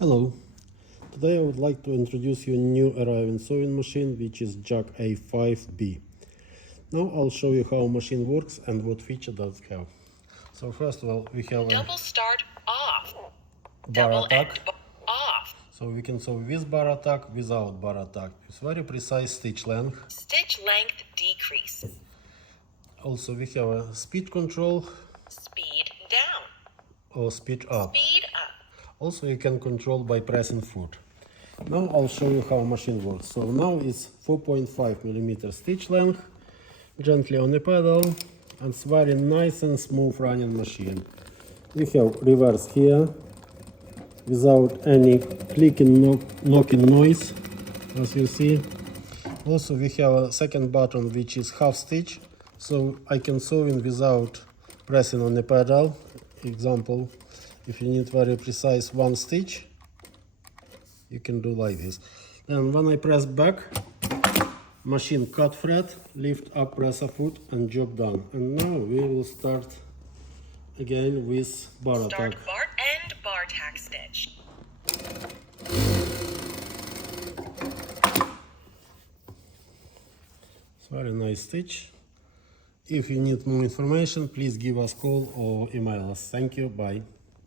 Hello, today I would like to introduce you a new arriving sewing machine which is Jack A5B. Now I'll show you how machine works and what feature does it have. So first of all we have a double start off, bar double attack. end off, So we can sew with bar attack, without bar attack. It's very precise stitch length. stitch length decrease, Also we have a speed control speed down, or speed up. speed up, Also you can control by pressing foot. Now I'll show you how machine works. So now it's 4.5mm stitch length, gently on the pedal, and it's very nice and smooth running machine. We have reverse here, without any clicking, knocking noise, as you see. Also we have a second button which is half stitch, so I can sew in without pressing on the pedal. Example, if you need very precise one stitch, you can do like this. And when I press back, machine cut thread, lift up, press a foot, and job done. And now we will start again with bar start attack. bar and bar tack stitch. It's very nice stitch. If you need more information, please give us a call or email us. Thank you, bye.